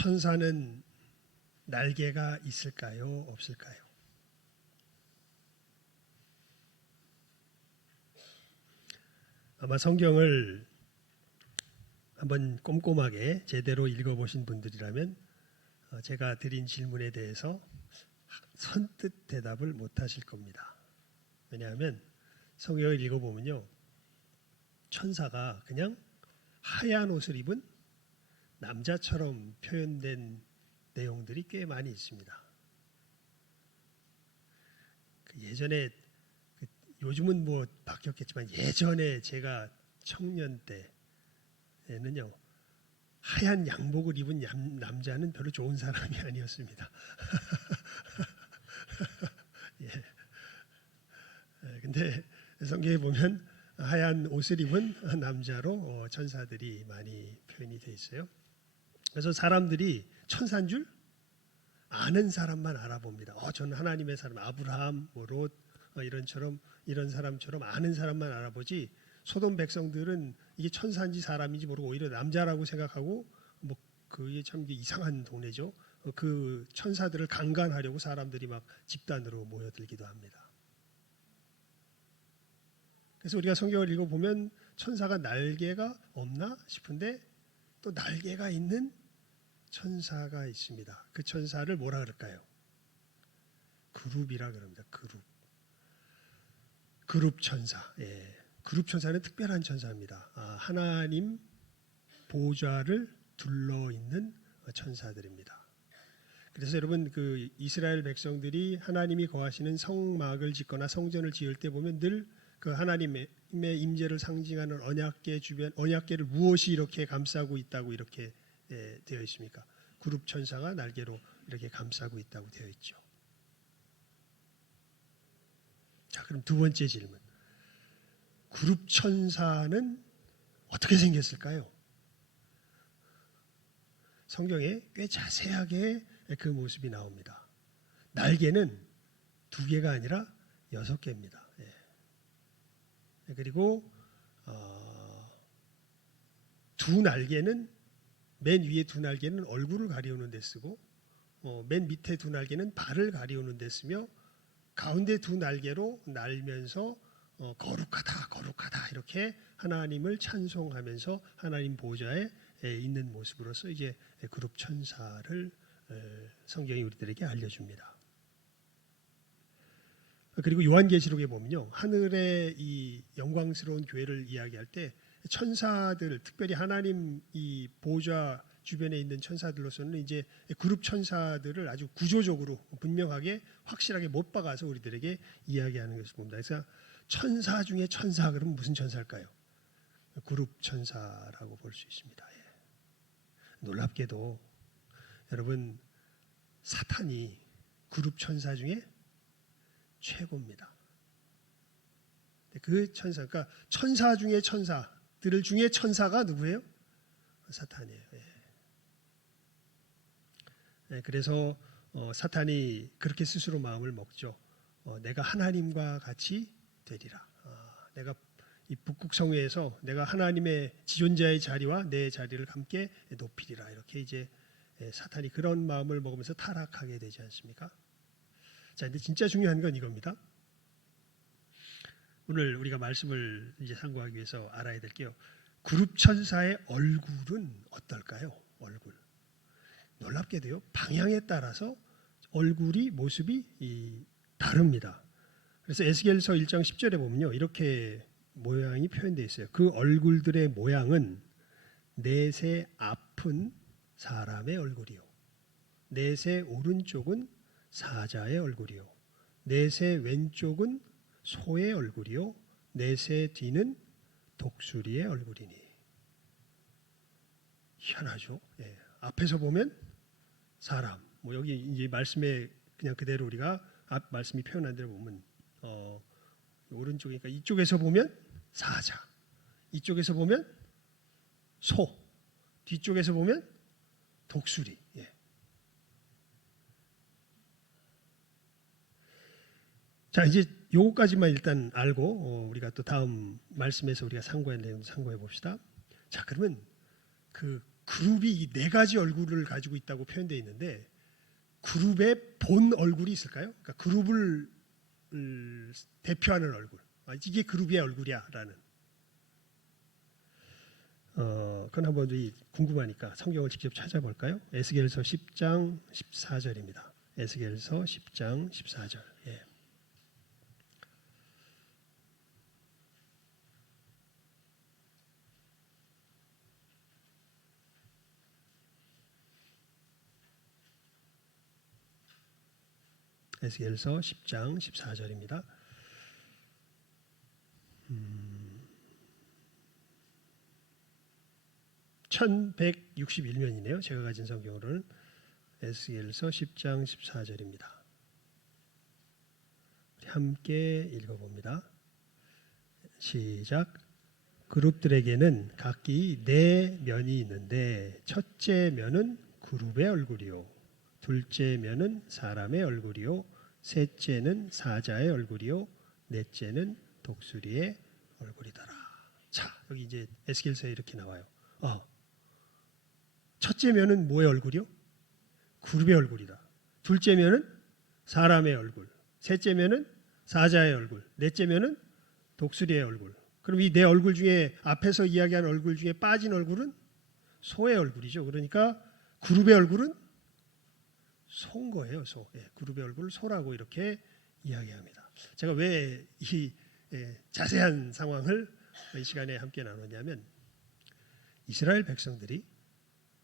천사는 날개가 있을까요? 없을까요? 아마 성경을 한번 꼼꼼하게 제대로 읽어보신 분들이라면 제가 드린 질문에 대해서 선뜻 대답을 못하실 겁니다. 왜냐하면 성경을 읽어보면요, 천사가 그냥 하얀 옷을 입은 남자처럼 표현된 내용들이 꽤 많이 있습니다. 예전에, 요즘은 뭐 바뀌었겠지만 예전에 제가 청년 때에는요, 하얀 양복을 입은 남자는 별로 좋은 사람이 아니었습니다. 예. 근데 성경에 보면 하얀 옷을 입은 남자로 천사들이 많이 표현이 돼 있어요. 그래서 사람들이 천사인 줄 아는 사람만 알아봅니다. 저는 하나님의 사람, 아브라함, 롯 이런 사람처럼 아는 사람만 알아보지, 소돔 백성들은 이게 천사인지 사람인지 모르고 오히려 남자라고 생각하고, 뭐 그게 참 이상한 동네죠. 그 천사들을 강간하려고 사람들이 막 집단으로 모여들기도 합니다. 그래서 우리가 성경을 읽어보면 천사가 날개가 없나 싶은데 또 날개가 있는 천사가 있습니다. 그 천사를 뭐라 그럴까요? 그룹이라 그럽니다. 그룹 천사. 예. 그룹 천사는 특별한 천사입니다. 하나님 보좌를 둘러 있는 천사들입니다. 그래서 여러분, 그 이스라엘 백성들이 하나님이 거하시는 성막을 짓거나 성전을 지을 때 보면 늘 그 하나님의 임재를 상징하는 언약궤 주변, 언약궤를 무엇이 이렇게 감싸고 있다고 이렇게 되어 있습니까? 그룹 천사가 날개로 이렇게 감싸고 있다고 되어 있죠. 자, 그럼 두 번째 질문. 그룹 천사는 어떻게 생겼을까요? 성경에 꽤 자세하게 그 모습이 나옵니다. 날개는 2개가 아니라 6개입니다. 그리고 두 날개는, 맨 위에 두 날개는 얼굴을 가리우는 데 쓰고, 맨 밑에 두 날개는 발을 가리우는 데 쓰며, 가운데 두 날개로 날면서 거룩하다 거룩하다 이렇게 하나님을 찬송하면서 하나님 보좌에 있는 모습으로서 이제 그룹 천사를 성경이 우리들에게 알려줍니다. 그리고 요한계시록에 보면요, 하늘의 이 영광스러운 교회를 이야기할 때 천사들, 특별히 하나님 이 보좌 주변에 있는 천사들로서는 이제 그룹 천사들을 아주 구조적으로 분명하게 확실하게 못 박아서 우리들에게 이야기하는 것을 봅니다. 그래서 천사 중에 천사, 그러면 무슨 천사일까요? 그룹 천사라고 볼 수 있습니다. 놀랍게도 여러분, 사탄이 그룹 천사 중에 최고입니다. 그 천사, 그러니까 천사 중에 천사들 중에 천사가 누구예요? 사탄이에요. 그래서 사탄이 그렇게 스스로 마음을 먹죠. 내가 하나님과 같이 되리라. 내가 이 북극성회에서 내가 하나님의 지존자의 자리와 내 자리를 함께 높이리라. 이렇게 이제 사탄이 그런 마음을 먹으면서 타락하게 되지 않습니까? 자, 근데 진짜 중요한 건 이겁니다. 오늘 우리가 말씀을 이제 상고하기 위해서 알아야 될 게요, 그룹 천사의 얼굴은 어떨까요? 얼굴. 놀랍게도요, 방향에 따라서 얼굴이 모습이 다릅니다. 그래서 에스겔서 1장 10절에 보면요, 이렇게 모양이 표현되어 있어요. 그 얼굴들의 모양은 넷의 앞은 사람의 얼굴이요, 넷의 오른쪽은 사자의 얼굴이요, 넷의 왼쪽은 소의 얼굴이요, 넷의 뒤는 독수리의 얼굴이니. 희한하죠. 앞에서 보면 사람, 뭐 여기 이제 말씀에 그냥 그대로 우리가 앞 말씀이 표현한 대로 보면 오른쪽이니까 이쪽에서 보면 사자, 이쪽에서 보면 소, 뒤쪽에서 보면 독수리. 자, 이제 요거까지만 일단 알고 우리가 또 다음 말씀에서 우리가 상고할 내용 상고해 봅시다. 자, 그러면 그 그룹이 이 네 가지 얼굴을 가지고 있다고 표현되어 있는데 그룹의 본 얼굴이 있을까요? 그러니까 그룹을 대표하는 얼굴. 이게 그룹의 얼굴이야라는. 그건 한번 궁금하니까 성경을 직접 찾아볼까요? 에스겔서 10장 14절입니다. 에스겔서 10장 14절. 예. 에스겔서 10장 14절입니다. 1161면이네요. 제가 가진 성경으로는 에스겔서 10장 14절입니다. 함께 읽어봅니다. 시작. 그룹들에게는 각기 네 면이 있는데 첫째 면은 그룹의 얼굴이요, 둘째 면은 사람의 얼굴이요, 셋째는 사자의 얼굴이요, 넷째는 독수리의 얼굴이더라. 자, 여기 이제 에스겔서에 이렇게 나와요. 첫째 면은 뭐의 얼굴이요? 그룹의 얼굴이다. 둘째 면은 사람의 얼굴, 셋째 면은 사자의 얼굴, 넷째 면은 독수리의 얼굴. 그럼 이 네 얼굴 중에 앞에서 이야기한 얼굴 중에 빠진 얼굴은 소의 얼굴이죠. 그러니까 그룹의 얼굴은 소인 거예요. 소. 예, 그룹의 얼굴을 소라고 이렇게 이야기합니다. 제가 왜 이 자세한 상황을 이 시간에 함께 나눴냐면 이스라엘 백성들이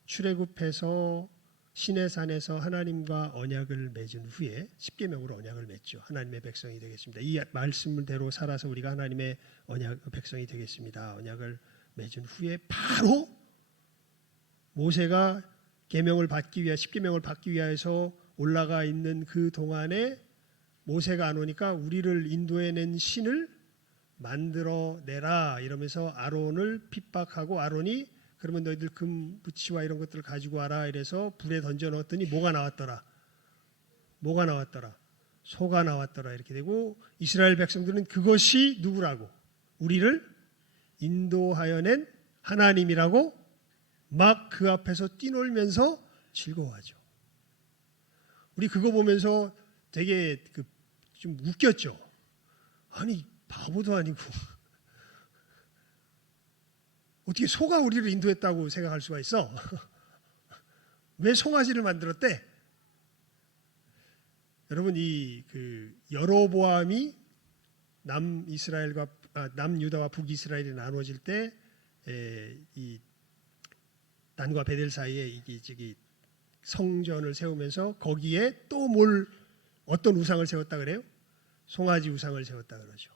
출애굽해서 시내산에서 하나님과 언약을 맺은 후에 십계명으로 언약을 맺죠. 하나님의 백성이 되겠습니다. 이 말씀대로 살아서 우리가 하나님의 백성이 되겠습니다. 언약을 맺은 후에 바로 모세가 계명을 받기 위해 십계명을 받기 위해서 올라가 있는 그 동안에 모세가 안 오니까 우리를 인도해낸 신을 만들어 내라 이러면서 아론을 핍박하고 아론이 그러면 너희들 금 부치와 이런 것들을 가지고 와라 이래서 불에 던져 넣었더니 뭐가 나왔더라? 소가 나왔더라 이렇게 되고 이스라엘 백성들은 그것이 누구라고? 우리를 인도하여 낸 하나님이라고 막 그 앞에서 뛰놀면서 즐거워하죠. 우리 그거 보면서 되게 좀 웃겼죠. 아니 바보도 아니고 어떻게 소가 우리를 인도했다고 생각할 수가 있어? 왜 송아지를 만들었대? 여러분 여로보암이 남유다와 북이스라엘이 나눠질 때 이 단과 베델 사이에 이게 성전을 세우면서 거기에 또 어떤 우상을 세웠다 그래요? 송아지 우상을 세웠다 그러죠.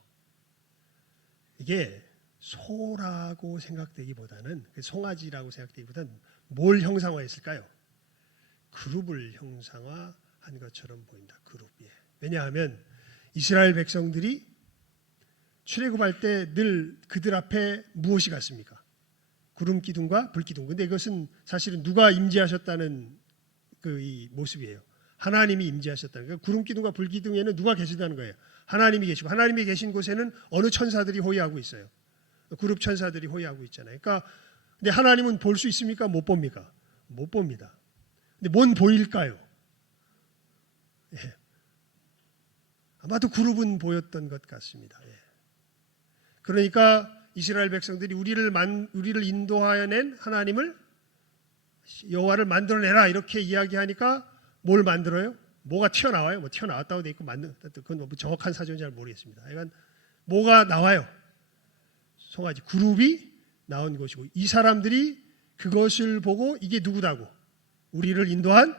이게 소라고 생각되기보다는 송아지라고 생각되기보다는 뭘 형상화했을까요? 그룹을 형상화한 것처럼 보인다. 그룹이. 왜냐하면 이스라엘 백성들이 출애굽할 때 늘 그들 앞에 무엇이 갔습니까? 구름 기둥과 불 기둥. 근데 이것은 사실은 누가 임재하셨다는 이 모습이에요. 하나님이 임재하셨다는 거예요. 구름 기둥과 불 기둥에는 누가 계시다는 거예요? 하나님이 계시고 하나님이 계신 곳에는 어느 천사들이 호위하고 있어요. 그룹 천사들이 호위하고 있잖아요. 그러니까 근데 하나님은 볼 수 있습니까? 못 봅니까? 못 봅니다. 근데 뭔 보일까요? 예. 아마도 그룹은 보였던 것 같습니다. 예. 그러니까 이스라엘 백성들이 우리를 인도하여 낸 하나님을 여호와를 만들어내라 이렇게 이야기하니까 뭘 만들어요? 뭐가 튀어나와요? 뭐 튀어나왔다고 돼 있고 그건 뭐 정확한 사정은 잘 모르겠습니다. 그러니까 뭐가 나와요? 송아지 그룹이 나온 것이고 이 사람들이 그것을 보고 이게 누구다고? 우리를 인도한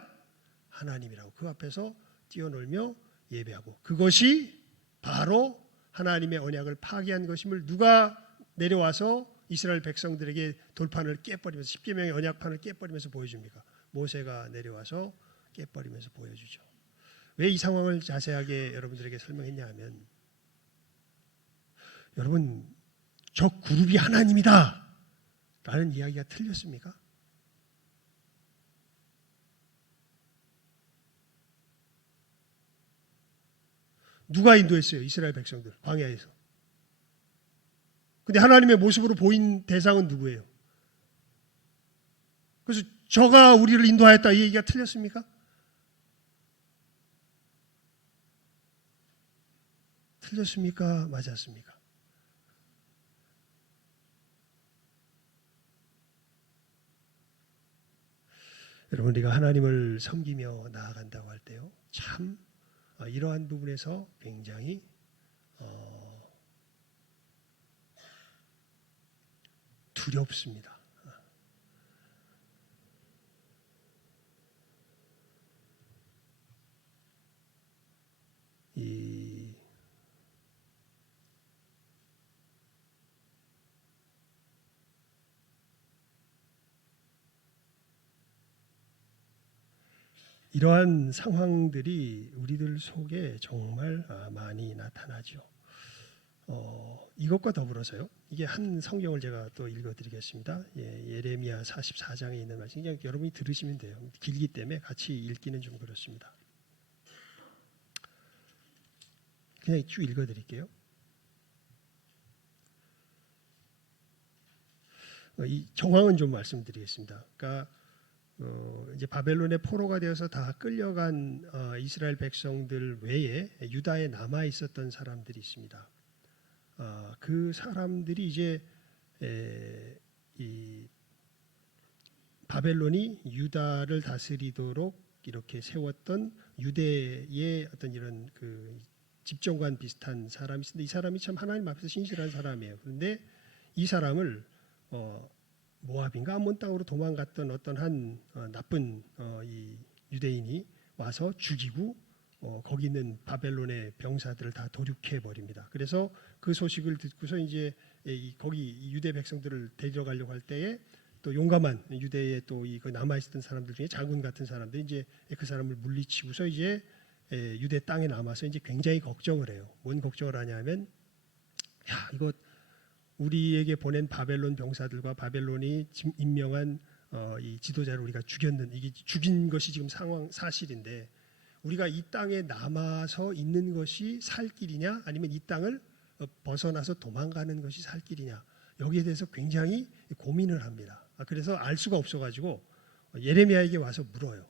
하나님이라고 그 앞에서 뛰어놀며 예배하고 그것이 바로 하나님의 언약을 파기한 것임을 누가 내려와서 이스라엘 백성들에게 돌판을 깨버리면서 십계명의 언약판을 깨버리면서 보여줍니까? 모세가 내려와서 깨버리면서 보여주죠. 왜 이 상황을 자세하게 여러분들에게 설명했냐 하면 여러분 저 그룹이 하나님이다 라는 이야기가 틀렸습니까? 누가 인도했어요? 이스라엘 백성들 광야에서. 근데 하나님의 모습으로 보인 대상은 누구예요? 그래서 저가 우리를 인도하였다 이 얘기가 틀렸습니까? 틀렸습니까? 맞았습니까? 여러분, 우리가 하나님을 섬기며 나아간다고 할 때요, 참 이러한 부분에서 굉장히 두렵습니다. 이러한 상황들이 우리들 속에 정말 많이 나타나죠. 이것과 더불어서요. 이게 한 성경을 제가 또 읽어드리겠습니다. 예레미야 44장에 있는 말씀. 그냥 여러분이 들으시면 돼요. 길기 때문에 같이 읽기는 좀 그렇습니다. 그냥 쭉 읽어드릴게요. 이 정황은 좀 말씀드리겠습니다. 그러니까 이제 바벨론의 포로가 되어서 다 끌려간 이스라엘 백성들 외에 유다에 남아 있었던 사람들이 있습니다. 그 사람들이 이제 이 바벨론이 유다를 다스리도록 이렇게 세웠던 유대의 어떤 이런 그 집정관 비슷한 사람이 있는데, 이 사람이 참 하나님 앞에서 신실한 사람이에요. 그런데 이 사람을 모압인가 암몬 땅으로 도망갔던 어떤 한 나쁜 이 유대인이 와서 죽이고 거기 있는 바벨론의 병사들을 다 도륙해 버립니다. 그래서 그 소식을 듣고서 이제 거기 유대 백성들을 데려가려고 할 때에 또 용감한 유대의 또 이 남아 있었던 사람들 중에 장군 같은 사람들이 이제 그 사람을 물리치고서 이제 유대 땅에 남아서 이제 굉장히 걱정을 해요. 뭔 걱정을 하냐면, 야, 이거 우리에게 보낸 바벨론 병사들과 바벨론이 임명한 이 지도자를 우리가 이게 죽인 것이 지금 사실인데, 우리가 이 땅에 남아서 있는 것이 살 길이냐, 아니면 이 땅을 벗어나서 도망가는 것이 살 길이냐, 여기에 대해서 굉장히 고민을 합니다. 그래서 알 수가 없어가지고 예레미야에게 와서 물어요.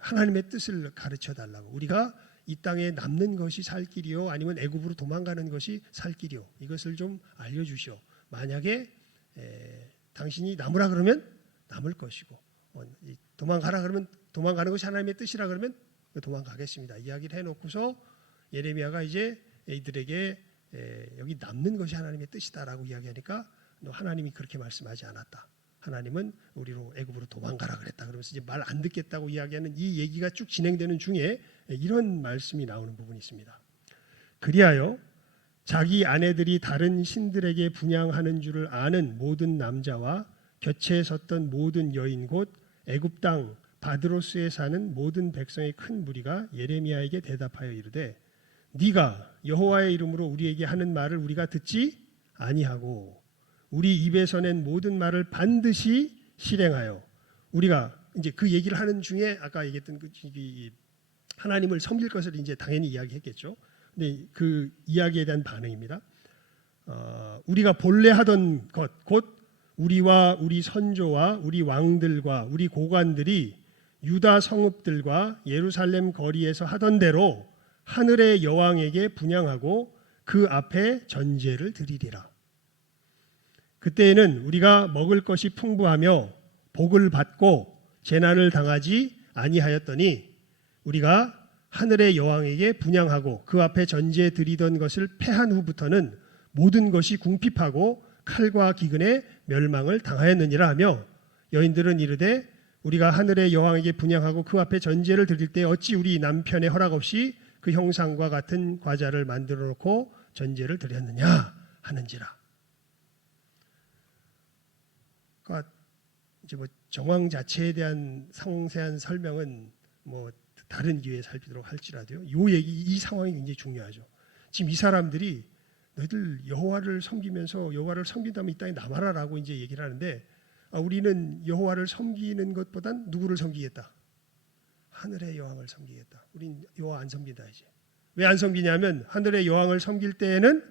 하나님의 뜻을 가르쳐 달라고. 우리가 이 땅에 남는 것이 살 길이요, 아니면 애굽으로 도망가는 것이 살 길이요, 이것을 좀 알려주시오. 만약에 당신이 남으라 그러면 남을 것이고, 도망가라 그러면 도망가는 것이 하나님의 뜻이라 그러면 도망가겠습니다. 이야기를 해놓고서 예레미야가 이제 이들에게 여기 남는 것이 하나님의 뜻이다라고 이야기하니까, 하나님이 그렇게 말씀하지 않았다. 하나님은 우리로 애굽으로 도망가라 그랬다. 그러면서 이제 말 안 듣겠다고 이야기하는 이 얘기가 쭉 진행되는 중에 이런 말씀이 나오는 부분이 있습니다. 그리하여 자기 아내들이 다른 신들에게 분향하는 줄을 아는 모든 남자와 곁에 섰던 모든 여인 곧 애굽 땅 바드로스에 사는 모든 백성의 큰 무리가 예레미야에게 대답하여 이르되, 네가 여호와의 이름으로 우리에게 하는 말을 우리가 듣지 아니하고 우리 입에서 낸 모든 말을 반드시 실행하여, 우리가 이제 그 얘기를 하는 중에 아까 얘기했던 그 하나님을 섬길 것을 이제 당연히 이야기했겠죠. 근데 그 이야기에 대한 반응입니다. 우리가 본래 하던 것, 곧 우리와 우리 선조와 우리 왕들과 우리 고관들이 유다 성읍들과 예루살렘 거리에서 하던 대로 하늘의 여왕에게 분향하고 그 앞에 전제를 드리리라. 그때에는 우리가 먹을 것이 풍부하며 복을 받고 재난을 당하지 아니하였더니, 우리가 하늘의 여왕에게 분향하고 그 앞에 전제 드리던 것을 패한 후부터는 모든 것이 궁핍하고 칼과 기근에 멸망을 당하였느니라 하며, 여인들은 이르되 우리가 하늘의 여왕에게 분향하고 그 앞에 전제를 드릴 때 어찌 우리 남편의 허락 없이 그 형상과 같은 과자를 만들어 놓고 전제를 드렸느냐 하는지라. 그러니까 이제 뭐 정황 자체에 대한 상세한 설명은 뭐 다른 기회에 살피도록 할지라도요, 이 상황이 굉장히 중요하죠. 지금 이 사람들이 너희들 여호와를 섬기면서 여호와를 섬긴다면 이 땅에 남아라라고 이제 얘기를 하는데, 우리는 여호와를 섬기는 것보단 누구를 섬기겠다? 하늘의 여왕을 섬기겠다. 우린 여호와 안 섬긴다 이제. 왜 안 섬기냐면, 하늘의 여왕을 섬길 때에는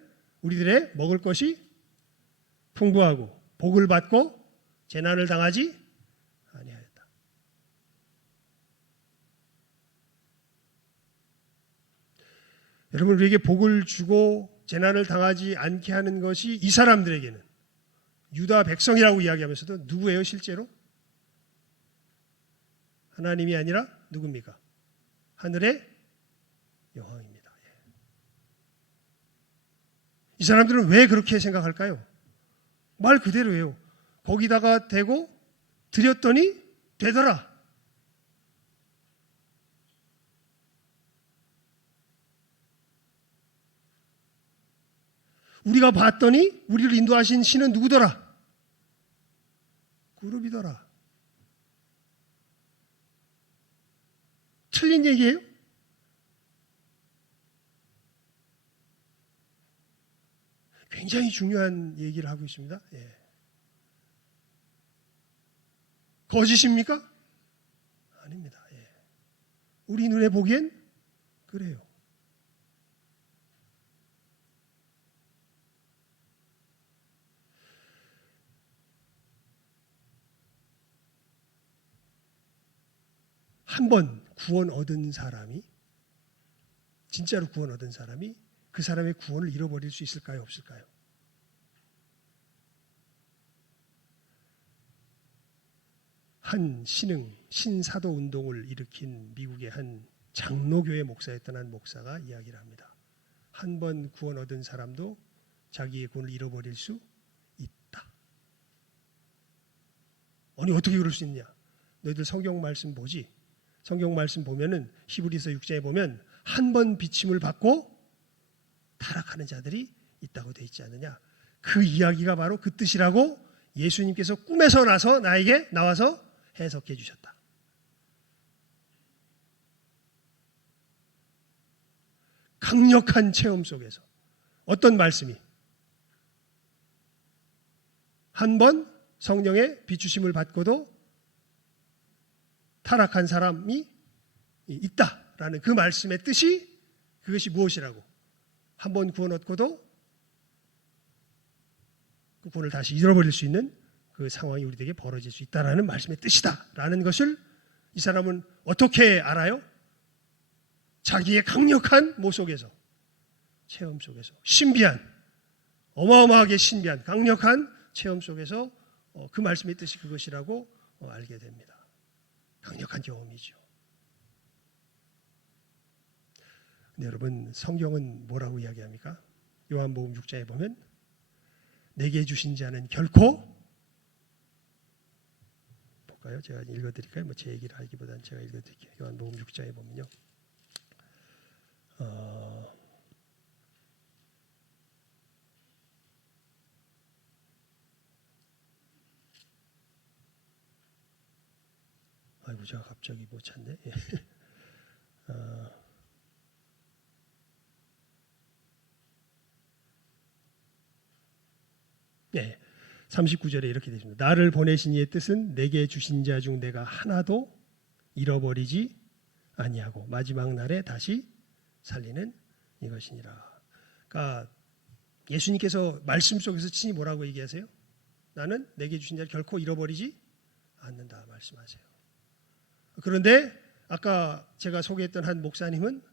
우리들의 먹을 것이 풍부하고 복을 받고 재난을 당하지 여러분, 우리에게 복을 주고 재난을 당하지 않게 하는 것이 이 사람들에게는 유다 백성이라고 이야기하면서도 누구예요 실제로? 하나님이 아니라 누굽니까? 하늘의 여왕입니다. 이 사람들은 왜 그렇게 생각할까요? 말 그대로예요. 거기다가 대고 드렸더니 되더라. 우리가 봤더니 우리를 인도하신 신은 누구더라? 그룹이더라. 틀린 얘기예요? 굉장히 중요한 얘기를 하고 있습니다. 거짓입니까? 아닙니다. 우리 눈에 보기엔 그래요. 한 번 구원 얻은 사람이, 진짜로 구원 얻은 사람이 그 사람의 구원을 잃어버릴 수 있을까요? 없을까요? 한 신사도 운동을 일으킨 미국의 한 장로교회 목사였던 한 목사가 이야기를 합니다. 한 번 구원 얻은 사람도 자기의 구원을 잃어버릴 수 있다. 아니 어떻게 그럴 수 있냐? 너희들 성경 말씀 보지? 성경 말씀 보면은 히브리서 6장에 보면 한 번 비침을 받고 타락하는 자들이 있다고 되어 있지 않느냐? 그 이야기가 바로 그 뜻이라고 예수님께서 꿈에서 나에게 나와서 해석해 주셨다. 강력한 체험 속에서 어떤 말씀이 한 번 성령의 비추심을 받고도 타락한 사람이 있다라는 그 말씀의 뜻이 그것이 무엇이라고? 한 번 구원 얻고도 그 구원을 다시 잃어버릴 수 있는 그 상황이 우리에게 벌어질 수 있다라는 말씀의 뜻이다라는 것을 이 사람은 어떻게 알아요? 자기의 강력한 모 속에서, 체험 속에서, 신비한, 어마어마하게 신비한 강력한 체험 속에서 그 말씀의 뜻이 그것이라고 알게 됩니다. 강력한 경험이죠. 근데 여러분, 성경은 뭐라고 이야기합니까? 요한복음 6장에 보면 내게 주신 자는 결코, 볼까요? 제가 읽어드릴까요? 제 얘기를 하기보다는 제가 읽어드릴게요. 요한복음 6장에 보면요. 아이고, 제가 갑자기 못 찾네. 네, 39절에 이렇게 되어 있습니다. 나를 보내신 이의 뜻은 내게 주신 자 중 내가 하나도 잃어버리지 아니하고 마지막 날에 다시 살리는 이것이니라. 그러니까 예수님께서 말씀 속에서 친히 뭐라고 얘기하세요? 나는 내게 주신 자를 결코 잃어버리지 않는다 말씀하세요. 그런데 아까 제가 소개했던 한 목사님은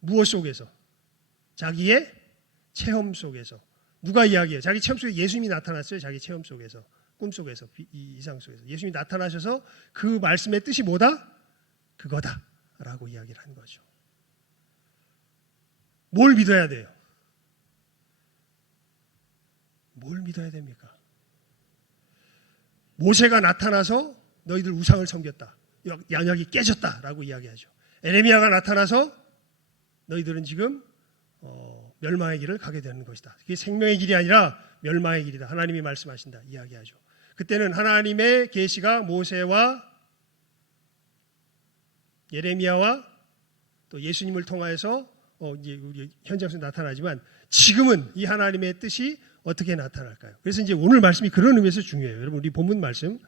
무엇 속에서? 자기의 체험 속에서. 누가 이야기해요? 자기 체험 속에 예수님이 나타났어요. 자기 체험 속에서, 꿈 속에서, 이상 속에서 예수님이 나타나셔서 그 말씀의 뜻이 뭐다? 그거다 라고 이야기를 한 거죠. 뭘 믿어야 돼요? 뭘 믿어야 됩니까? 모세가 나타나서 너희들 우상을 섬겼다, 언약이 깨졌다라고 이야기하죠. 에레미야가 나타나서 너희들은 지금 멸망의 길을 가게 되는 것이다. 그게 생명의 길이 아니라 멸망의 길이다. 하나님이 말씀하신다 이야기하죠. 그때는 하나님의 계시가 모세와 예레미야와 또 예수님을 통하여서 이제 우리 현장에서 나타나지만 지금은 이 하나님의 뜻이 어떻게 나타날까요? 그래서 이제 오늘 말씀이 그런 의미에서 중요해요. 여러분, 우리 본문 말씀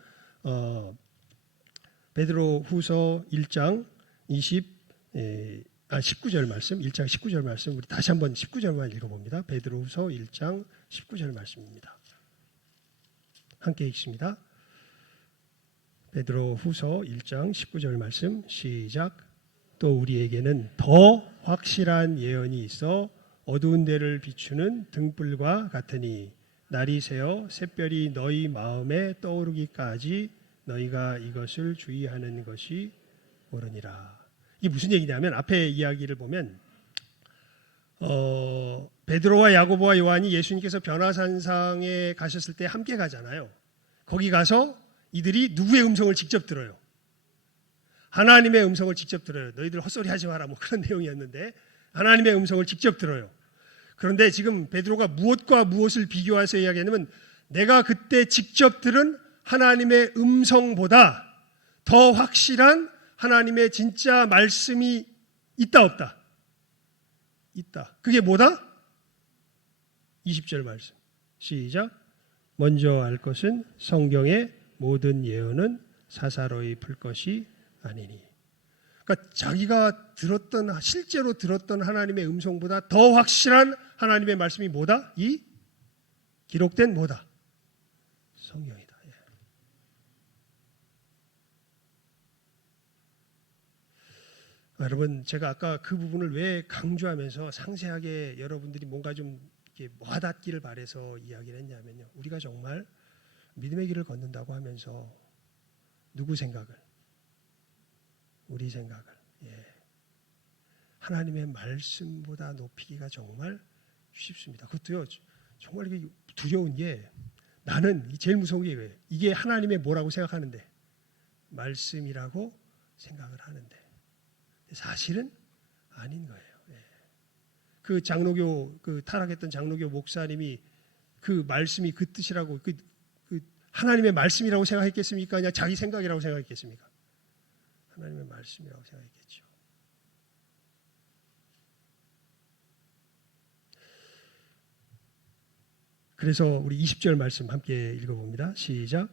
베드로후서 1장 19절 말씀, 1장 19절 말씀, 우리 다시 한번 19절만 읽어봅니다. 베드로후서 1장 19절 말씀입니다. 함께 읽습니다. 베드로후서 1장 19절 말씀 시작. 또 우리에게는 더 확실한 예언이 있어 어두운 데를 비추는 등불과 같으니 날이 새어 샛별이 너희 마음에 떠오르기까지 너희가 이것을 주의하는 것이 옳으니라. 이게 무슨 얘기냐면 앞에 이야기를 보면 베드로와 야고보와 요한이 예수님께서 변화산상에 가셨을 때 함께 가잖아요. 거기 가서 이들이 누구의 음성을 직접 들어요? 하나님의 음성을 직접 들어요. 너희들 헛소리 하지 마라 뭐 그런 내용이었는데 하나님의 음성을 직접 들어요. 그런데 지금 베드로가 무엇과 무엇을 비교해서 이야기하냐면 내가 그때 직접 들은 하나님의 음성보다 더 확실한 하나님의 진짜 말씀이 있다 없다? 있다. 그게 뭐다? 20절 말씀. 시작. 먼저 알 것은 성경의 모든 예언은 사사로이 풀 것이 아니니. 그러니까 자기가 들었던 실제로 들었던 하나님의 음성보다 더 확실한 하나님의 말씀이 뭐다? 이 기록된 뭐다? 성경이다. 예. 여러분 제가 아까 그 부분을 왜 강조하면서 상세하게 여러분들이 뭔가 좀 이렇게 와닿기를 바라서 이야기를 했냐면요. 우리가 정말 믿음의 길을 걷는다고 하면서 누구 생각을? 우리 생각을 하나님의 말씀보다 높이기가 정말 쉽습니다. 그것도요 정말 이게 두려운 게 나는 제일 무서운 게 이거예요. 이게 하나님의 뭐라고 생각하는데 말씀이라고 생각을 하는데 사실은 아닌 거예요. 그 장로교 그 타락했던 장로교 목사님이 그 말씀이 그 뜻이라고 그 하나님의 말씀이라고 생각했겠습니까? 그냥 자기 생각이라고 생각했겠습니까? 하나님의 말씀이라고 생각했겠죠. 그래서 우리 20절 말씀 함께 읽어봅니다. 시작.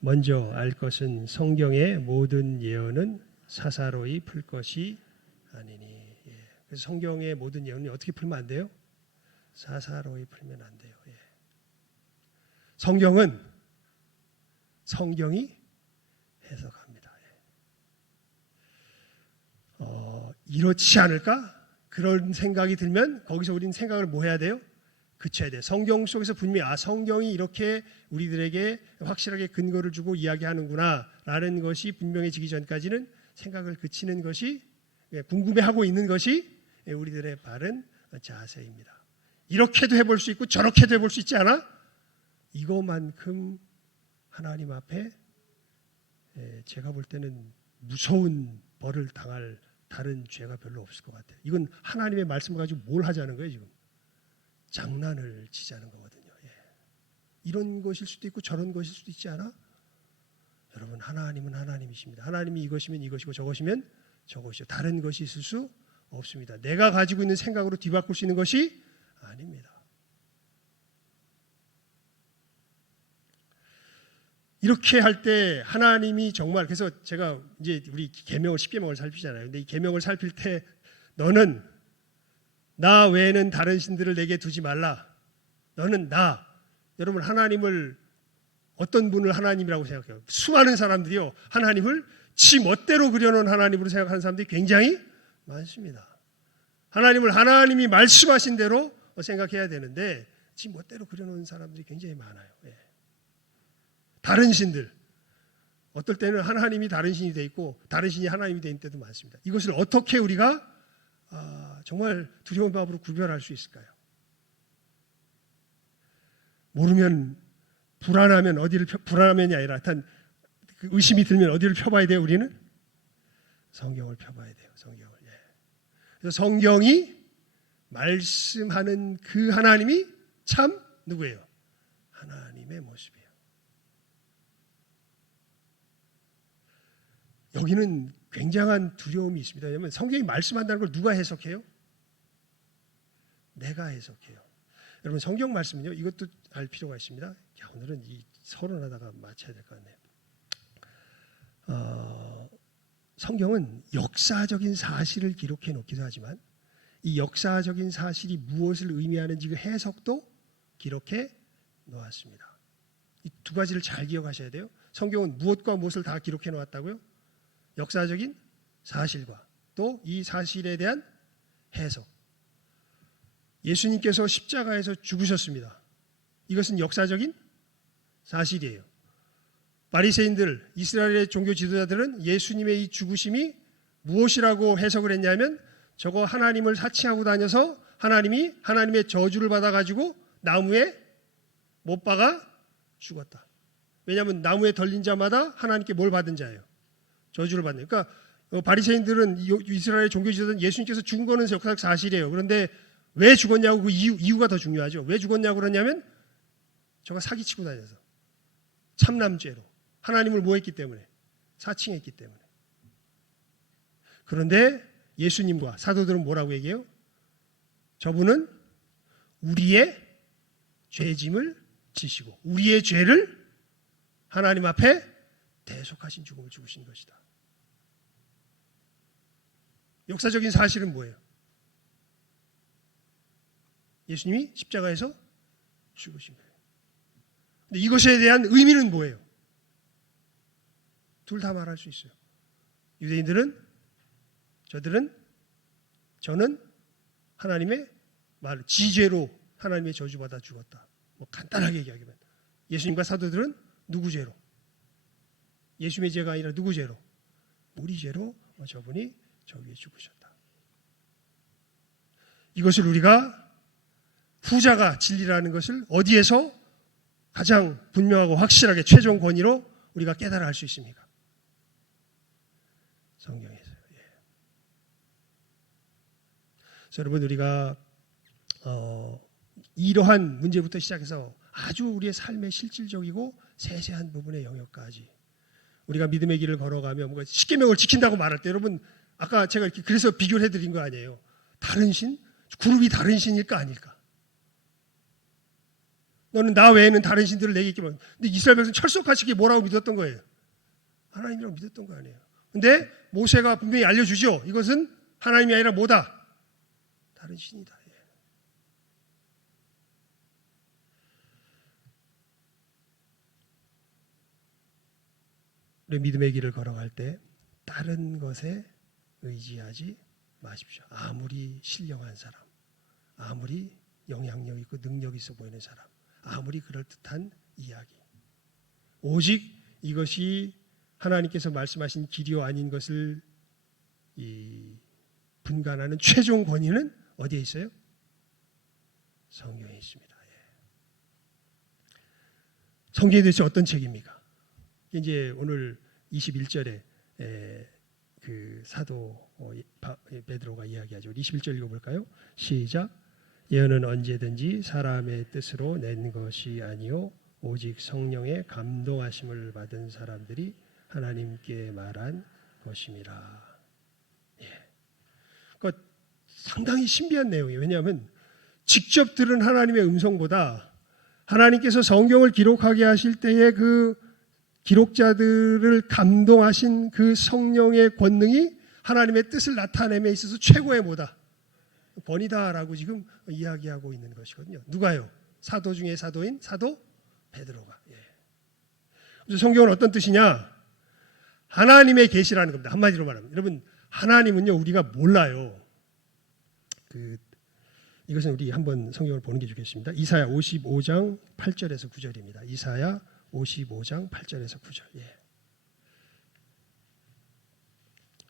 먼저 알 것은 성경의 모든 예언은 사사로이 풀 것이 아니니. 그래서 성경의 모든 예언이 어떻게 풀면 안 돼요? 사사로이 풀면 안 돼요. 성경은 성경이 해석합니다. 이렇지 않을까? 그런 생각이 들면 거기서 우리는 생각을 뭐 해야 돼요? 그쳐야 돼요. 성경 속에서 분명히 성경이 이렇게 우리들에게 확실하게 근거를 주고 이야기하는구나 라는 것이 분명해지기 전까지는 생각을 그치는 것이 궁금해하고 있는 것이 우리들의 바른 자세입니다. 이렇게도 해볼 수 있고 저렇게도 해볼 수 있지 않아? 이거만큼 하나님 앞에 제가 볼 때는 무서운 벌을 당할 다른 죄가 별로 없을 것 같아요. 이건 하나님의 말씀을 가지고 뭘 하자는 거예요 지금? 장난을 치자는 거거든요. 이런 것일 수도 있고 저런 것일 수도 있지 않아? 여러분 하나님은 하나님이십니다. 하나님이 이것이면 이것이고 저것이면 저것이요. 다른 것이 있을 수 없습니다. 내가 가지고 있는 생각으로 뒤바꿀 수 있는 것이 아닙니다. 이렇게 할 때 하나님이 정말 그래서 제가 이제 우리 계명을 10계명을 살피잖아요. 근데 이 계명을 살필 때 너는 나 외에는 다른 신들을 내게 두지 말라. 너는 나. 여러분 하나님을 어떤 분을 하나님이라고 생각해요? 수많은 사람들이요. 하나님을 지 멋대로 그려놓은 하나님으로 생각하는 사람들이 굉장히 많습니다. 하나님을 하나님이 말씀하신 대로 생각해야 되는데 지 멋대로 그려놓은 사람들이 굉장히 많아요. 다른 신들. 어떨 때는 하나님이 다른 신이 돼 있고 다른 신이 하나님이 돼 있는 때도 많습니다. 이것을 어떻게 우리가 정말 두려운 마음으로 구별할 수 있을까요? 모르면 불안하면 어디를 불안하면이 아니라 일단 의심이 들면 어디를 펴봐야 돼요? 우리는 성경을 펴봐야 돼요. 성경을. 그래서 성경이 말씀하는 그 하나님이 참 누구예요? 하나님의 모습이에요. 여기는 굉장한 두려움이 있습니다. 왜냐하면 성경이 말씀한다는 걸 누가 해석해요? 내가 해석해요. 여러분 성경 말씀은요. 이것도 알 필요가 있습니다. 오늘은 이 서론하다가 마쳐야 될 것 같네요. 성경은 역사적인 사실을 기록해 놓기도 하지만 이 역사적인 사실이 무엇을 의미하는지 그 해석도 기록해 놓았습니다. 이 두 가지를 잘 기억하셔야 돼요. 성경은 무엇과 무엇을 다 기록해 놓았다고요? 역사적인 사실과 또 이 사실에 대한 해석. 예수님께서 십자가에서 죽으셨습니다. 이것은 역사적인 사실이에요. 바리새인들, 이스라엘의 종교 지도자들은 예수님의 이 죽으심이 무엇이라고 해석을 했냐면 저거 하나님을 사칭하고 다녀서 하나님이 하나님의 저주를 받아가지고 나무에 못 박아 죽었다. 왜냐하면 나무에 덜린 자마다 하나님께 뭘 받은 자예요? 저주를 받는. 그러니까 바리새인들은 이스라엘 종교 지도자들은 예수님께서 죽은 거는 역사적 사실이에요. 그런데 왜 죽었냐고 그 이유가 더 중요하죠. 왜 죽었냐고 그러냐면 저가 사기치고 다녀서 참남죄로 하나님을 뭐 했기 때문에 사칭했기 때문에. 그런데 예수님과 사도들은 뭐라고 얘기해요? 저분은 우리의 죄짐을 지시고 우리의 죄를 하나님 앞에 대속하신 죽음을 죽으신 것이다. 역사적인 사실은 뭐예요? 예수님이 십자가에서 죽으신 거예요. 근데 이것에 대한 의미는 뭐예요? 둘 다 말할 수 있어요. 유대인들은 저는 하나님의 말 지죄로 하나님의 저주받아 죽었다. 뭐 간단하게 얘기하기만. 예수님과 사도들은 누구 죄로? 예수님의 죄가 아니라 누구 죄로? 우리 죄로 저분이 저 위에 죽으셨다. 이것을 우리가 후자가 진리라는 것을 어디에서 가장 분명하고 확실하게 최종 권위로 우리가 깨달아 알 수 있습니까? 성경에서요. 예. 그래서 여러분 우리가 이러한 문제부터 시작해서 아주 우리의 삶의 실질적이고 세세한 부분의 영역까지 우리가 믿음의 길을 걸어가며 뭔가 십계명을 지킨다고 말할 때 여러분 아까 제가 이렇게 그래서 비교를 해드린 거 아니에요. 다른 신? 그룹이 다른 신일까 아닐까? 너는 나 외에는 다른 신들을 내게 있기만. 근데 이스라엘 백성은 철석같이 뭐라고 믿었던 거예요? 하나님이라고 믿었던 거 아니에요. 근데 모세가 분명히 알려주죠. 이것은 하나님이 아니라 뭐다? 다른 신이다. 우리 믿음의 길을 걸어갈 때 다른 것에 의지하지 마십시오. 아무리 신령한 사람, 아무리 영향력 있고 능력 있어 보이는 사람, 아무리 그럴듯한 이야기. 오직 이것이 하나님께서 말씀하신 길이요 아닌 것을 분간하는 최종 권위는 어디에 있어요? 성경에 있습니다. 성경에 대해서 어떤 책입니까? 이제 오늘 21절에 그 사도 베드로가 이야기하죠. 21절 읽어볼까요? 시작. 예언은 언제든지 사람의 뜻으로 낸 것이 아니요 오직 성령의 감동하심을 받은 사람들이 하나님께 말한 것임이라. 그러니까 상당히 신비한 내용이에요. 왜냐하면 직접 들은 하나님의 음성보다 하나님께서 성경을 기록하게 하실 때의 그 기록자들을 감동하신 그 성령의 권능이 하나님의 뜻을 나타내에 있어서 최고의 뭐다? 권위다라고 지금 이야기하고 있는 것이거든요. 누가요? 사도 중에 사도인 사도 베드로가. 그래서 성경은 어떤 뜻이냐? 하나님의 계시라는 겁니다. 한마디로 말하면 여러분 하나님은요 우리가 몰라요. 이것은 우리 한번 성경을 보는 게 좋겠습니다. 이사야 55장 8절에서 9절입니다. 이사야 55장 8절에서 9절.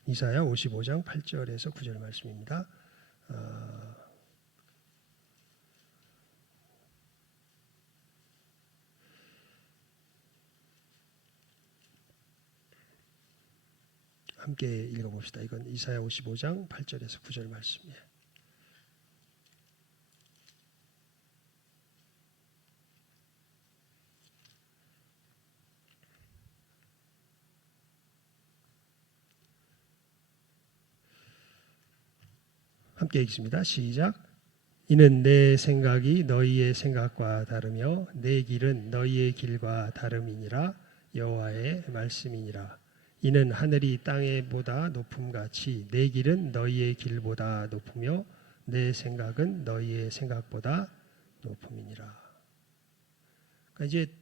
이사야 55장 8절에서 9절 말씀입니다. 함께 읽어봅시다. 이건 이사야 55장 8절에서 9절 말씀이에요. 함께 읽습니다. 시작. 이는 내 생각이 너희의 생각과 다르며 내 길은 너희의 길과 다름이니라. 여호와의 말씀이니라. 이는 하늘이 땅에보다 높음같이 내 길은 너희의 길보다 높으며 내 생각은 너희의 생각보다 높음이니라. 그러니까 이제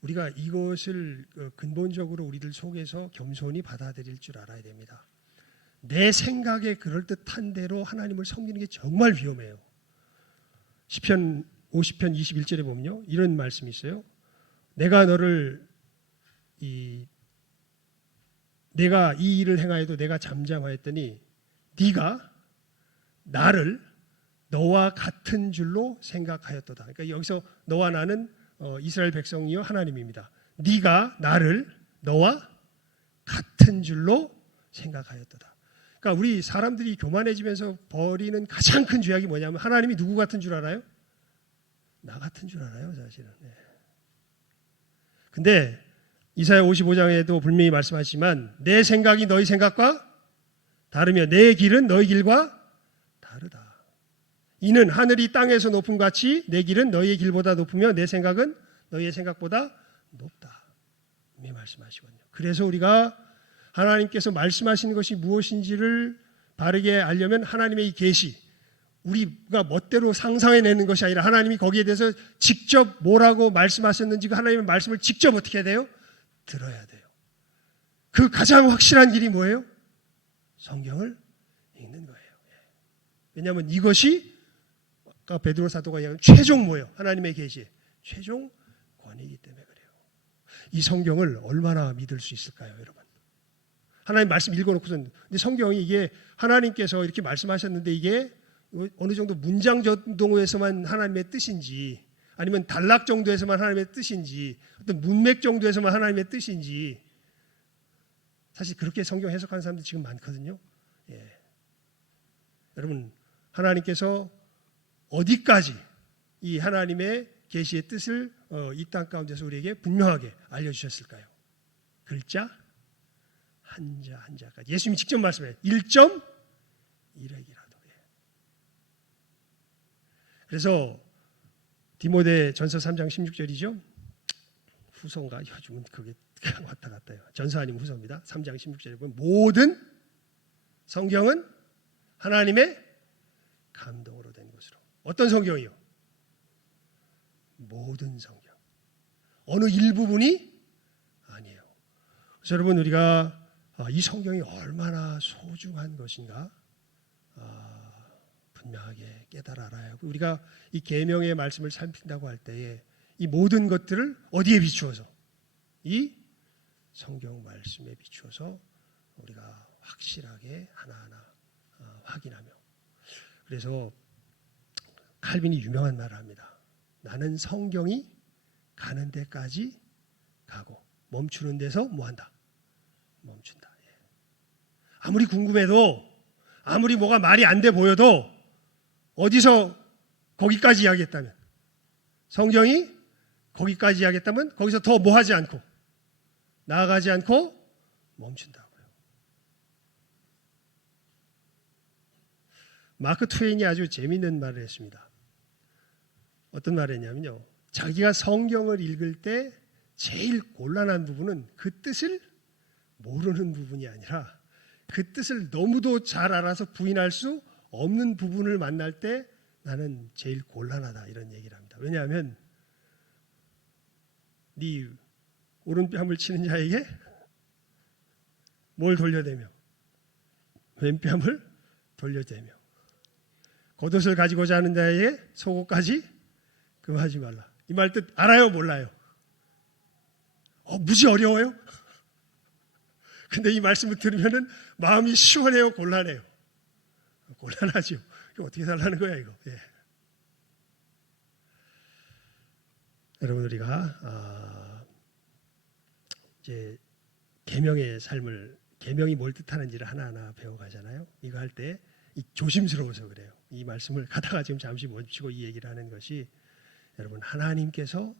우리가 이것을 근본적으로 우리들 속에서 겸손히 받아들일 줄 알아야 됩니다. 내 생각에 그럴듯한 대로 하나님을 섬기는 게 정말 위험해요. 시편 50편 21절에 보면요, 이런 말씀이 있어요. 내가 이 일을 행하여도 내가 잠잠하였더니 네가 나를 너와 같은 줄로 생각하였도다. 그러니까 여기서 너와 나는 이스라엘 백성이요 하나님입니다. 네가 나를 너와 같은 줄로 생각하였도다. 그러니까 우리 사람들이 교만해지면서 벌이는 가장 큰 죄악이 뭐냐면 하나님이 누구 같은 줄 알아요? 나 같은 줄 알아요, 사실은. 네. 근데 이사야 55장에도 분명히 말씀하시지만 내 생각이 너희 생각과 다르며 내 길은 너희 길과 다르다. 이는 하늘이 땅에서 높음 같이 내 길은 너희의 길보다 높으며 내 생각은 너희의 생각보다 높다. 이미 말씀하시거든요. 그래서 우리가 하나님께서 말씀하시는 것이 무엇인지를 바르게 알려면 하나님의 이 계시, 우리가 멋대로 상상해내는 것이 아니라 하나님이 거기에 대해서 직접 뭐라고 말씀하셨는지 그 하나님의 말씀을 직접 어떻게 해야 돼요? 들어야 돼요. 그 가장 확실한 길이 뭐예요? 성경을 읽는 거예요. 왜냐하면 이것이 아까 베드로 사도가 이야기한 최종 뭐예요? 하나님의 계시의 최종 권위이기 때문에 그래요. 이 성경을 얼마나 믿을 수 있을까요, 여러분? 하나님 말씀 읽어놓고선 근데 성경이 이게 하나님께서 이렇게 말씀하셨는데 이게 어느 정도 문장 정도에서만 하나님의 뜻인지 아니면 단락 정도에서만 하나님의 뜻인지 어떤 문맥 정도에서만 하나님의 뜻인지 사실 그렇게 성경 해석하는 사람들이 지금 많거든요. 예. 여러분 하나님께서 어디까지 이 하나님의 계시의 뜻을 이 땅 가운데서 우리에게 분명하게 알려주셨을까요? 글자 한자 한자까지 예수님이 직접 말씀해요. 1.1핵이라도. 그래서 디모데 전서 3장 16절이죠. 후서인가? 요즘은 그게 왔다 갔다 해요. 전서 아니면 후서입니다. 3장 16절에 보면 모든 성경은 하나님의 감동으로 된 것으로. 어떤 성경이요? 모든 성경. 어느 일부분이 아니에요. 그래서 여러분 우리가 이 성경이 얼마나 소중한 것인가 분명하게 깨달아 알아야 하고 우리가 이 계명의 말씀을 살핀다고 할 때에 이 모든 것들을 어디에 비추어서 이 성경 말씀에 비추어서 우리가 확실하게 하나하나 확인하며 그래서 칼빈이 유명한 말을 합니다. 나는 성경이 가는 데까지 가고 멈추는 데서 뭐한다? 멈춘다. 아무리 궁금해도 아무리 뭐가 말이 안 돼 보여도 어디서 거기까지 이야기했다면 성경이 거기까지 이야기했다면 거기서 더 뭐 하지 않고 나아가지 않고 멈춘다고요. 마크 트웨인이 아주 재미있는 말을 했습니다. 어떤 말을 했냐면요. 자기가 성경을 읽을 때 제일 곤란한 부분은 그 뜻을 모르는 부분이 아니라 그 뜻을 너무도 잘 알아서 부인할 수 없는 부분을 만날 때 나는 제일 곤란하다 이런 얘기를 합니다. 왜냐하면 네 오른뺨을 치는 자에게 뭘 돌려대며 왼뺨을 돌려대며 겉옷을 가지고자 하는 자에게 속옷까지 금하지 말라. 이 말 뜻 알아요? 몰라요? 무지 어려워요? 근데 이 말씀을 들으면은 마음이 시원해요? 곤란해요? 곤란하죠. 어떻게 살라는 거야 이거? 예. 여러분 우리가 이제 계명의 삶을 계명이 뭘 뜻하는지를 하나하나 배워가잖아요. 이거 할 때 조심스러워서 그래요. 이 말씀을 가다가 지금 잠시 멈추고 이 얘기를 하는 것이 여러분 하나님께서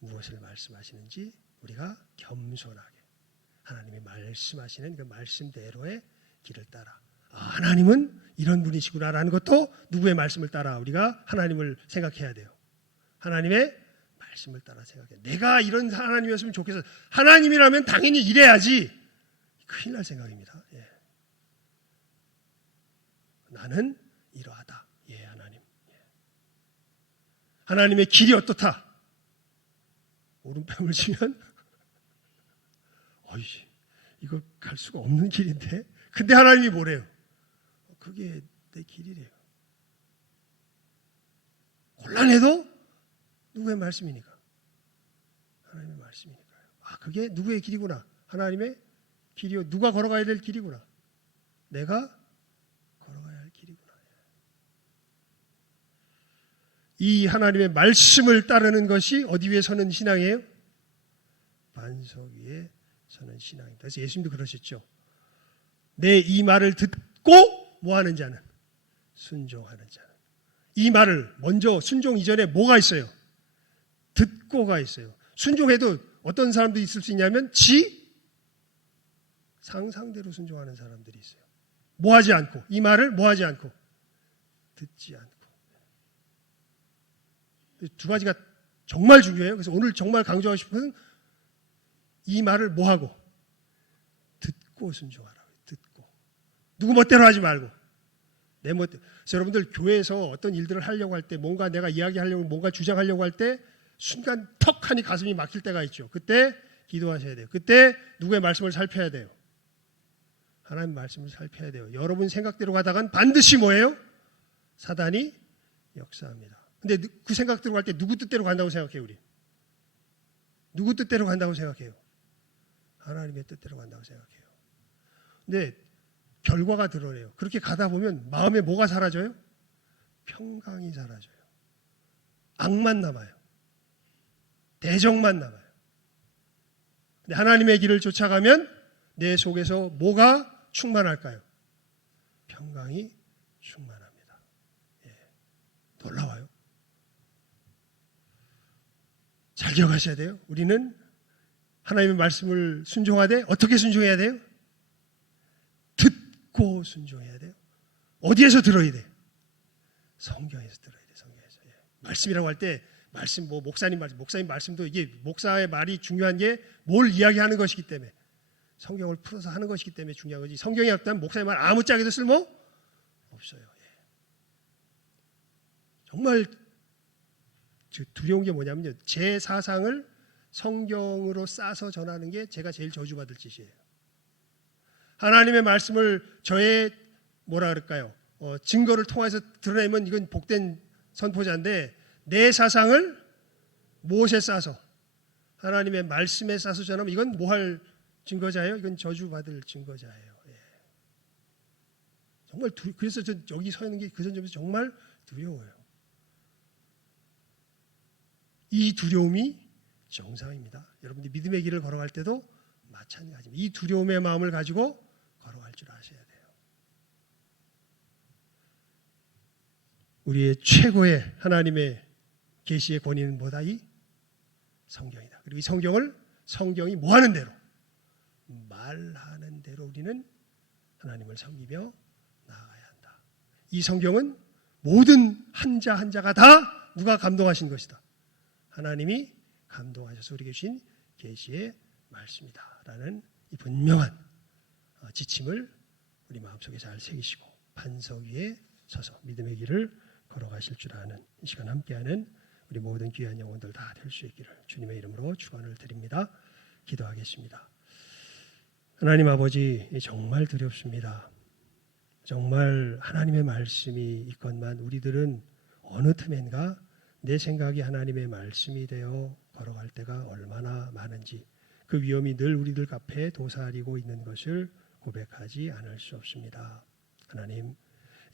무엇을 말씀하시는지 우리가 겸손하게 하나님이 말씀하시는 그 말씀대로의 길을 따라 하나님은 이런 분이시구나라는 것도 누구의 말씀을 따라 우리가 하나님을 생각해야 돼요. 하나님의 말씀을 따라 생각해. 내가 이런 하나님이었으면 좋겠어. 하나님이라면 당연히 이래야지. 큰일 날 생각입니다. 예. 나는 이러하다. 예, 하나님. 예. 하나님의 길이 어떻다? 오른뺨을 치면 이거 갈 수가 없는 길인데 근데 하나님이 뭐래요? 그게 내 길이래요. 곤란해도 누구의 말씀이니까? 하나님의 말씀이니까요. 그게 누구의 길이구나. 하나님의 길이요. 누가 걸어가야 될 길이구나. 내가 걸어가야 할 길이구나. 이 하나님의 말씀을 따르는 것이 어디 위에 서는 신앙이에요? 반석 위에 서는 신앙입니다. 그래서 예수님도 그러셨죠. 내 이 말을 듣고 뭐하는 자는? 순종하는 자는. 이 말을 먼저 순종 이전에 뭐가 있어요? 듣고가 있어요. 순종해도 어떤 사람들이 있을 수 있냐면 지 상상대로 순종하는 사람들이 있어요. 뭐하지 않고, 이 말을 뭐하지 않고, 듣지 않고. 두 가지가 정말 중요해요. 그래서 오늘 정말 강조하고 싶은 이 말을 뭐하고? 듣고 순종하라. 듣고. 누구 멋대로 하지 말고 내 멋대로. 그래서 여러분들 교회에서 어떤 일들을 하려고 할 때, 뭔가 내가 이야기하려고, 뭔가 주장하려고 할 때 순간 턱 하니 가슴이 막힐 때가 있죠. 그때 기도하셔야 돼요. 그때 누구의 말씀을 살펴야 돼요? 하나님 말씀을 살펴야 돼요. 여러분 생각대로 가다간 반드시 뭐예요? 사단이 역사합니다. 근데 그 생각대로 갈 때 누구 뜻대로 간다고 생각해요, 우리? 누구 뜻대로 간다고 생각해요? 하나님의 뜻대로 간다고 생각해요. 근데 결과가 드러내요. 그렇게 가다 보면 마음에 뭐가 사라져요? 평강이 사라져요. 악만 남아요. 대적만 남아요. 근데 하나님의 길을 쫓아가면 내 속에서 뭐가 충만할까요? 평강이 충만합니다. 놀라워요. 잘 기억하셔야 돼요. 우리는 하나님의 말씀을 순종하되 어떻게 순종해야 돼요? 듣고 순종해야 돼요. 어디에서 들어야 돼? 성경에서 들어야 돼. 성경에서. 말씀이라고 할 때 말씀, 목사님 말씀도 이게 목사의 말이 중요한 게 뭘 이야기하는 것이기 때문에, 성경을 풀어서 하는 것이기 때문에 중요한 거지. 성경이 없다면 목사의 말 아무짝에도 쓸모 없어요. 정말 두려운 게 뭐냐면요, 제 사상을 성경으로 싸서 전하는 게 제가 제일 저주받을 짓이에요. 하나님의 말씀을 저의 뭐라 그럴까요? 증거를 통해서 드러내면 이건 복된 선포자인데, 내 사상을 무엇에 싸서, 하나님의 말씀에 싸서 전하면 이건 뭐 할 증거자예요? 이건 저주받을 증거자예요. 정말 그래서 저 여기 서 있는 게 그 점에서 정말 두려워요. 이 두려움이 정상입니다. 여러분들이 믿음의 길을 걸어갈 때도 마찬가지입니다. 이 두려움의 마음을 가지고 걸어갈 줄 아셔야 돼요. 우리의 최고의 하나님의 계시의 권위는 뭐다? 이 성경이다. 그리고 이 성경이 뭐 하는 대로? 말하는 대로 우리는 하나님을 섬기며 나아가야 한다. 이 성경은 모든 한자 한자가 다 누가 감동하신 것이다. 하나님이 감동하셔서 우리에게 주신 계시의 말씀이다 라는 이 분명한 지침을 우리 마음속에 잘 새기시고 반석 위에 서서 믿음의 길을 걸어가실 줄 아는 이 시간 함께하는 우리 모든 귀한 영혼들 다 될 수 있기를 주님의 이름으로 축원을 드립니다. 기도하겠습니다. 하나님 아버지, 정말 두렵습니다. 정말 하나님의 말씀이 있건만 우리들은 어느 틈엔가 내 생각이 하나님의 말씀이 되어 걸어갈 때가 얼마나 많은지, 그 위험이 늘 우리들 앞에 도사리고 있는 것을 고백하지 않을 수 없습니다. 하나님,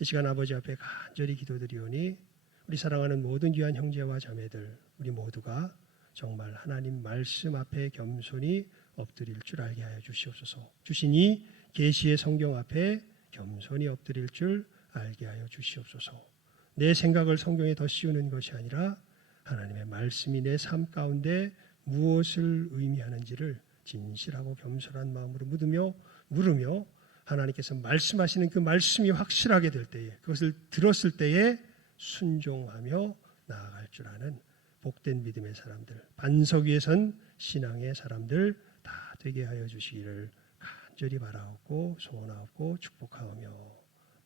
이 시간 아버지 앞에 간절히 기도드리오니 우리 사랑하는 모든 귀한 형제와 자매들, 우리 모두가 정말 하나님 말씀 앞에 겸손히 엎드릴 줄 알게 하여 주시옵소서. 주신 이 계시의 성경 앞에 겸손히 엎드릴 줄 알게 하여 주시옵소서. 내 생각을 성경에 더 씌우는 것이 아니라 하나님의 말씀이 내 삶 가운데 무엇을 의미하는지를 진실하고 겸손한 마음으로 물으며 하나님께서 말씀하시는 그 말씀이 확실하게 될 때에, 그것을 들었을 때에 순종하며 나아갈 줄 아는 복된 믿음의 사람들, 반석 위에 선 신앙의 사람들 다 되게 하여 주시기를 간절히 바라옵고 소원하옵고 축복하오며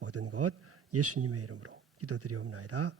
모든 것 예수님의 이름으로 기도드리옵나이다.